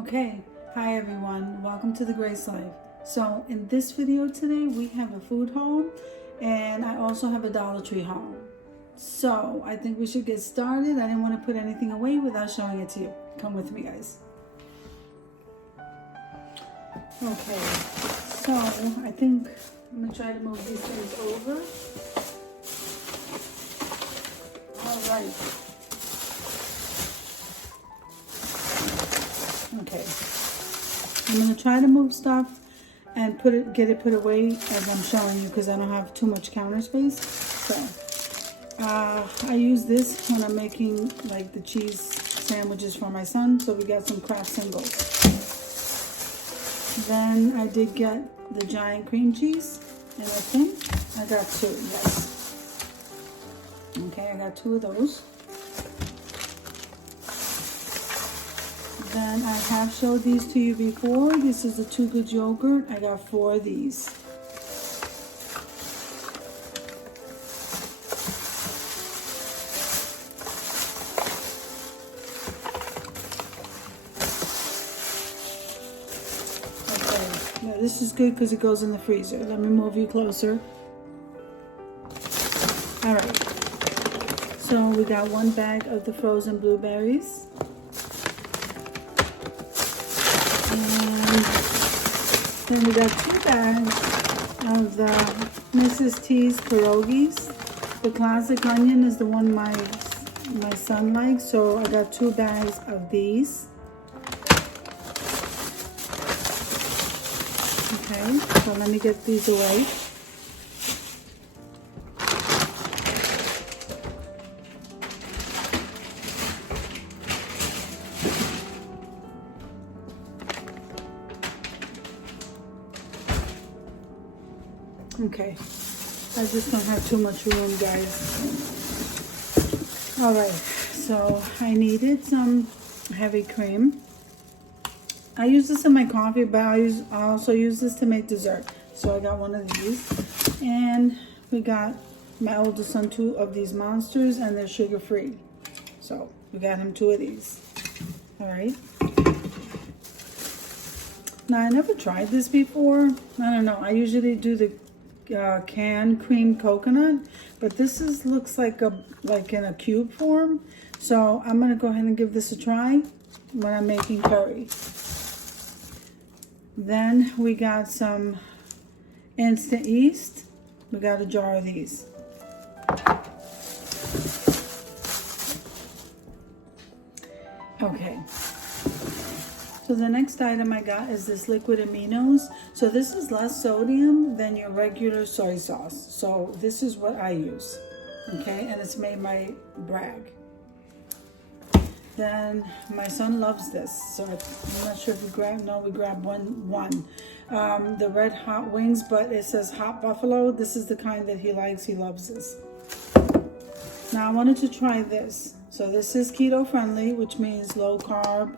Okay, hi everyone, welcome to the Grace Life. So in this video today we have a food haul and I also have a Dollar Tree haul. So I think we should get started. I didn't want to put anything away without showing it to you. Come with me, guys. Okay, so I think I'm going to try to move these things over. All right. Okay, I'm going to try to move stuff and get it put away as I'm showing you because I don't have too much counter space. So I use this when I'm making like the cheese sandwiches for my son. So we got some Kraft singles. Then I did get the giant cream cheese, and I think I got two, yes. Okay, I got two of those. Then I have showed these to you before. This is the Too Good yogurt. I got 4 of these. Okay, now this is good because it goes in the freezer. Let me move you closer. All right, so we got 1 bag of the frozen blueberries. And then we got 2 bags of the Mrs. T's pierogies. The classic onion is the one my son likes, so I got 2 bags of these. Okay, so let me get these away. Okay, I just don't have too much room, guys. All right, so I needed some heavy cream. I use this in my coffee, but I also use this to make dessert. So I got 1 of these, and we got my oldest son 2 of these monsters, and they're sugar-free. So we got him 2 of these. All right. Now I never tried this before. I don't know. I usually do the canned cream coconut, but this looks like in a cube form. So I'm gonna go ahead and give this a try when I'm making curry. Then we got some instant yeast. We got a jar of these. Okay. So the next item I got is this liquid aminos. So this is less sodium than your regular soy sauce. So this is what I use, okay? And it's made by Bragg. Then my son loves this. So I'm not sure if we grabbed one. The red hot wings, but it says hot buffalo. This is the kind that he likes. He loves this. Now I wanted to try this. So this is keto friendly, which means low carb,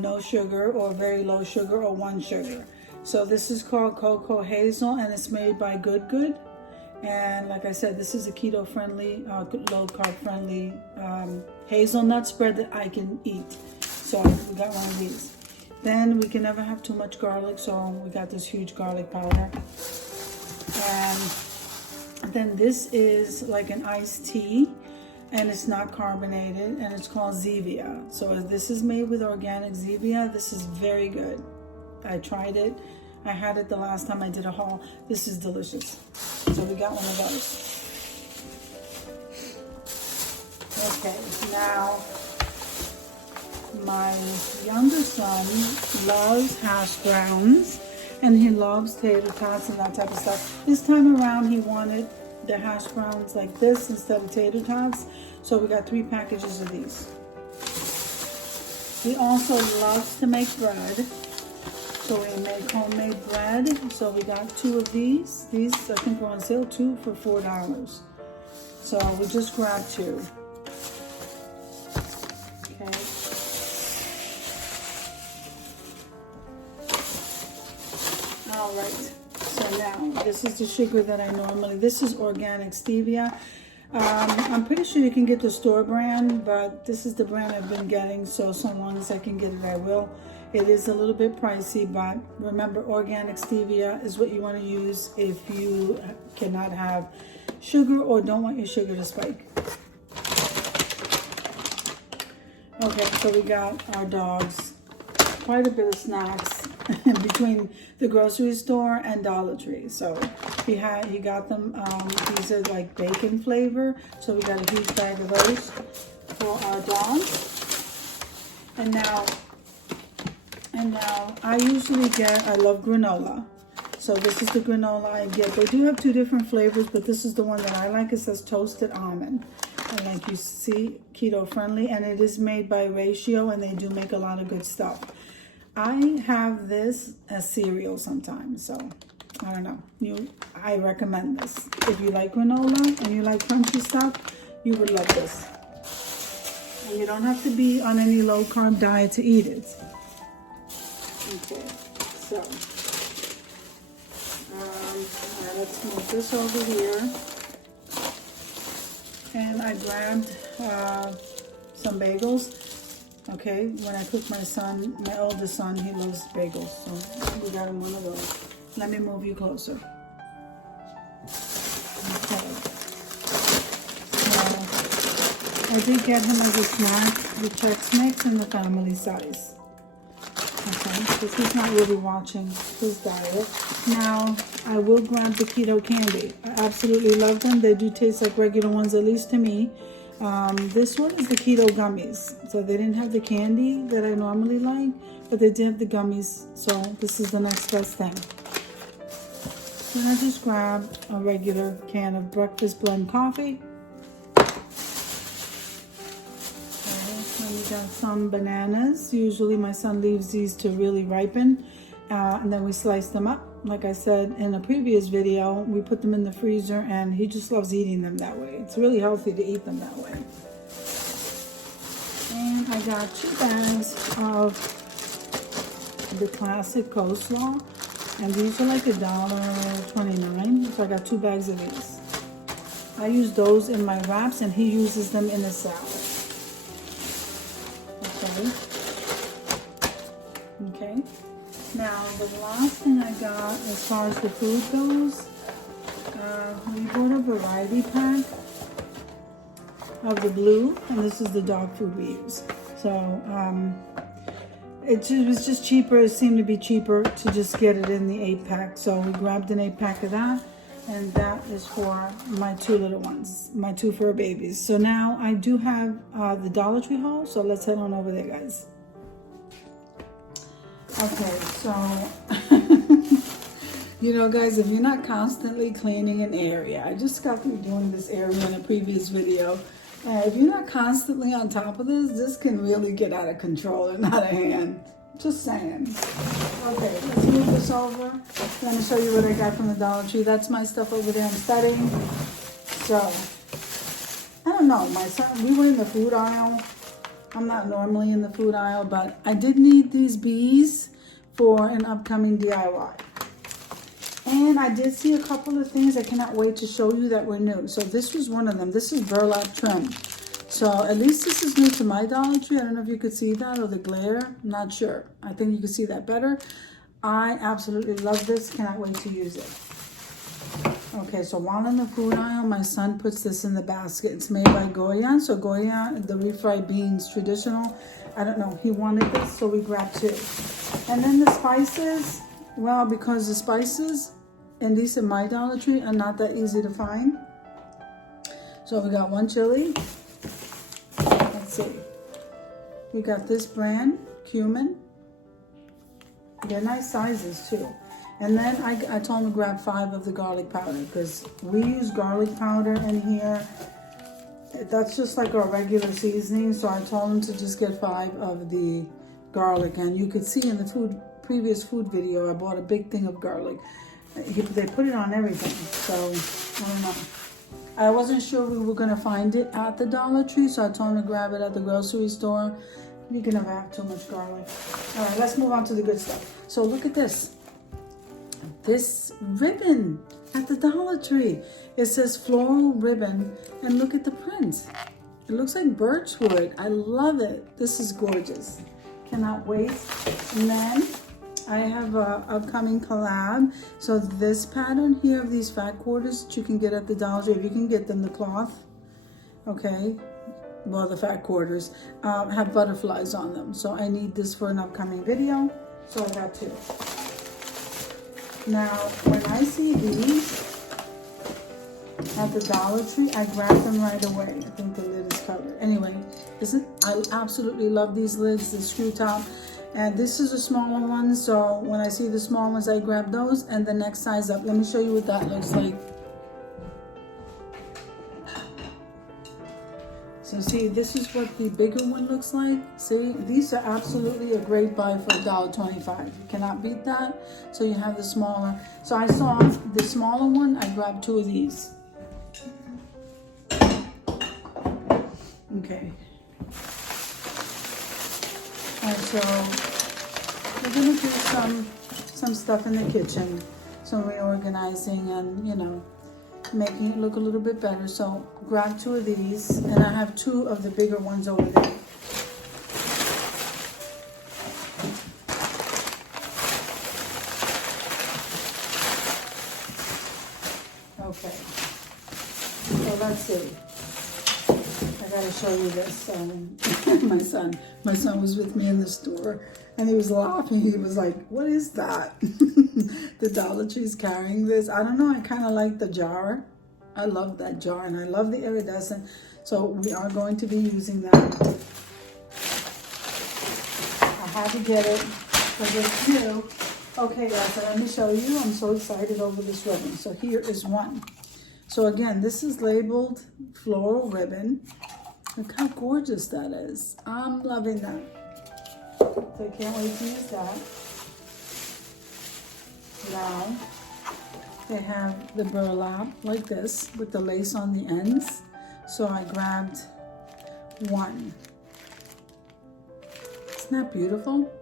no sugar, or very low sugar, or 1 sugar. So this is called Cocoa Hazel, and it's made by Good. And like I said, this is a keto friendly, low carb friendly hazelnut spread that I can eat. So we got 1 of these. Then we can never have too much garlic, so we got this huge garlic powder. And then this is like an iced tea, and it's not carbonated, and it's called Zevia. So this is made with organic Zevia. This is very good. I tried it. I had it the last time I did a haul. This is delicious. So we got 1 of those. Okay, now my younger son loves hash browns, and he loves tater tots and that type of stuff. This time around he wanted the hash browns like this instead of tater tots. So we got 3 packages of these. He also loves to make bread. So we make homemade bread. So we got 2 of these. These I think were on sale, 2 for $4. So we just grabbed 2. Okay. All right. So now this is the sugar that I normally. This is organic stevia. I'm pretty sure you can get the store brand, but this is the brand I've been getting. So long as I can get it, I will. It is a little bit pricey, but remember, organic stevia is what you want to use if you cannot have sugar or don't want your sugar to spike. Okay, so we got our dogs quite a bit of snacks between the grocery store and Dollar Tree. So he got them, these are like bacon flavor. So we got a huge bag of those for our dogs. And now I usually I love granola. So this is the granola I get. They do have 2 different flavors, but this is the one that I like. It says toasted almond. And like you see, keto friendly, and it is made by Ratio, and they do make a lot of good stuff. I have this as cereal sometimes, so I don't know. I recommend this. If you like granola and you like crunchy stuff, you would love this. And you don't have to be on any low carb diet to eat it. Okay, so let's move this over here. And I grabbed some bagels. Okay, when I cook my oldest son, he loves bagels, so we got him one of those. Let me move you closer. Okay. So I did get him as a snack the Chex Mix in the family size. Okay, because he's not really watching his diet. Now, I will grab the keto candy. I absolutely love them. They do taste like regular ones, at least to me. This one is the keto gummies. So they didn't have the candy that I normally like, but they did have the gummies. So this is the next best thing. Then I just grabbed a regular can of breakfast blend coffee. We got some bananas. Usually my son leaves these to really ripen, and then we slice them up. Like I said in a previous video, we put them in the freezer, and he just loves eating them that way. It's really healthy to eat them that way. And I got 2 bags of the classic coleslaw, and these are like $1.29. So I got 2 bags of these. I use those in my wraps, and he uses them in a salad. Okay. Now, the last thing I got as far as the food goes, we bought a variety pack of the blue, and this is the dog food we use. So, it was just cheaper. It seemed to be cheaper to just get it in the 8-pack. So we grabbed an 8-pack of that, and that is for my 2 little ones, my 2 fur babies. So now I do have the Dollar Tree haul, so let's head on over there, guys. Okay, so, you know, guys, if you're not constantly cleaning an area, I just got through doing this area in a previous video. If you're not constantly on top of this can really get out of control and out of hand. Just saying. Okay, let's move this over. Let me show you what I got from the Dollar Tree. That's my stuff over there I'm studying. So, I don't know, my son, we were in the food aisle. I'm not normally in the food aisle, but I did need these bees for an upcoming DIY. And I did see a couple of things I cannot wait to show you that were new. So this was one of them. This is burlap trim. So at least this is new to my Dollar Tree. I don't know if you could see that or the glare. I'm not sure. I think you can see that better. I absolutely love this. Cannot wait to use it. Okay, so while in the food aisle, my son puts this in the basket. It's made by Goya. So Goya, the refried beans, traditional. I don't know, he wanted this, so we grabbed 2. And then the spices, well, because the spices, and these in my Dollar Tree, are not that easy to find. So we got 1 chili. Let's see. We got this brand, cumin. They're nice sizes too. And then I told him to grab 5 of the garlic powder, because we use garlic powder in here. That's just like our regular seasoning. So I told him to just get 5 of the garlic. And you could see in the previous food video, I bought a big thing of garlic. They put it on everything. So I don't know. I wasn't sure we were going to find it at the Dollar Tree. So I told him to grab it at the grocery store. You can never have too much garlic. All right, let's move on to the good stuff. So look at this. This ribbon at the Dollar Tree. It says floral ribbon, and look at the print. It looks like birchwood. I love it. This is gorgeous. cannot wait. And then I have a upcoming collab. So this pattern here of these fat quarters that you can get at the Dollar Tree, if you can get them, the cloth, okay, well, the fat quarters have butterflies on them. So I need this for an upcoming video. So I got two. Now, when I see these at the Dollar Tree, I grab them right away. I think the lid is covered. Anyway, I absolutely love these lids, the screw top. And this is a smaller one, so when I see the small ones, I grab those and the next size up. Let me show you what that looks like. So see, this is what the bigger one looks like. See, these are absolutely a great buy for $1.25. You cannot beat that. So you have the smaller. So I saw the smaller one, I grabbed two of these. Okay. And so we're gonna do some stuff in the kitchen, some reorganizing and, you know, making it look a little bit better. So grab two of these, and I have two of the bigger ones over there. Okay, so let's see. I gotta show you this. My son was with me in the store, and he was laughing. He was like, "What is that?" The Dollar Tree's carrying this. I don't know. I kind of like the jar. I love that jar, and I love the iridescent. So we are going to be using that. I had to get it because it's new. Okay, guys, so let me show you. I'm so excited over this ribbon. So here is one. So again, this is labeled floral ribbon. Look how gorgeous that is. I'm loving that. So I can't wait to use that. Now, they have the burlap like this with the lace on the ends. So I grabbed one. Isn't that beautiful?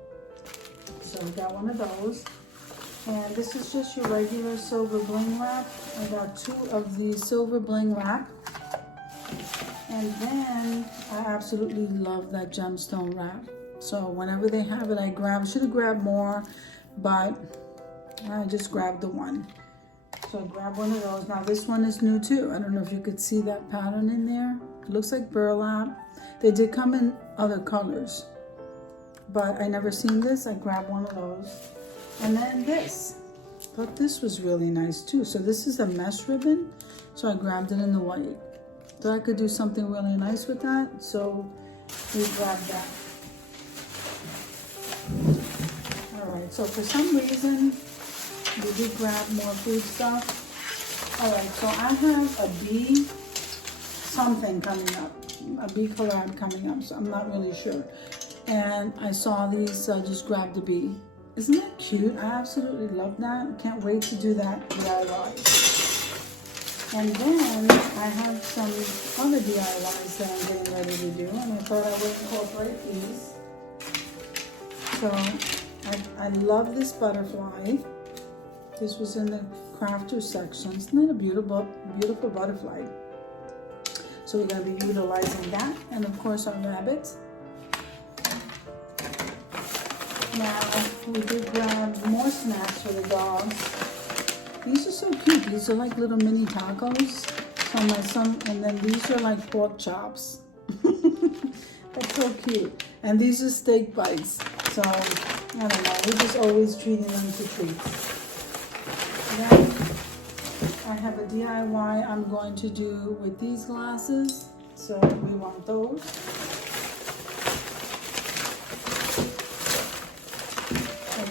So I got one of those. And this is just your regular silver bling wrap. I got two of the silver bling wrap. And then I absolutely love that gemstone wrap. So whenever they have it, I grab. Should have grabbed more, but I just grabbed the one. So I grabbed one of those. Now this one is new too. I don't know if you could see that pattern in there. It looks like burlap. They did come in other colors, but I never seen this. I grabbed one of those. And then this. Thought this was really nice too. So this is a mesh ribbon. So I grabbed it in the white. Thought I could do something really nice with that. So we grabbed that. Alright, so for some reason we did grab more food stuff. Alright, so I have a bee something coming up. A bee collab coming up. So I'm not really sure. And I saw these, so I just grabbed a bee. Isn't that cute? I absolutely love that. Can't wait to do that DIY. And then I have some other DIYs that I'm getting ready to do, and I thought I would incorporate these. So I love this butterfly. This was in the crafter section. Isn't that a beautiful, beautiful butterfly? So we're going to be utilizing that, and of course our rabbits. Now, we did grab more snacks for the dogs. These are so cute. These are like little mini tacos. So my son, and then these are like pork chops. That's so cute. And these are steak bites. So, I don't know. We're just always treating them to treats. Then, I have a DIY I'm going to do with these glasses. So, we want those.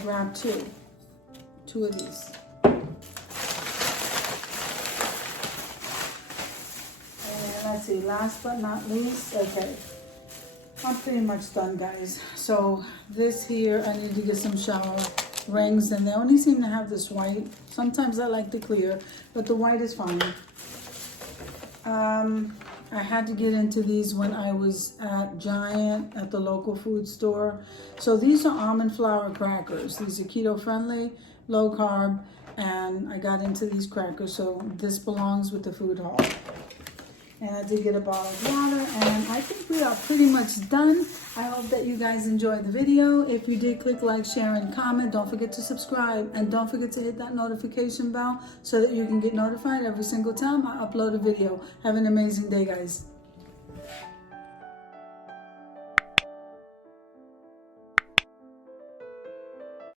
Grab two of these. And let's see, last but not least, okay, I'm pretty much done, guys. So this here, I need to get some shower rings, and they only seem to have this white. Sometimes I like the clear, but the white is fine. I had to get into these when I was at Giant at the local food store. So these are almond flour crackers. These are keto friendly, low carb, and I got into these crackers. So this belongs with the food hall. And I did get a bottle of water, and I think we are pretty much done. I hope that you guys enjoyed the video. If you did, click like, share, and comment. Don't forget to subscribe, and don't forget to hit that notification bell so that you can get notified every single time I upload a video. Have an amazing day, guys.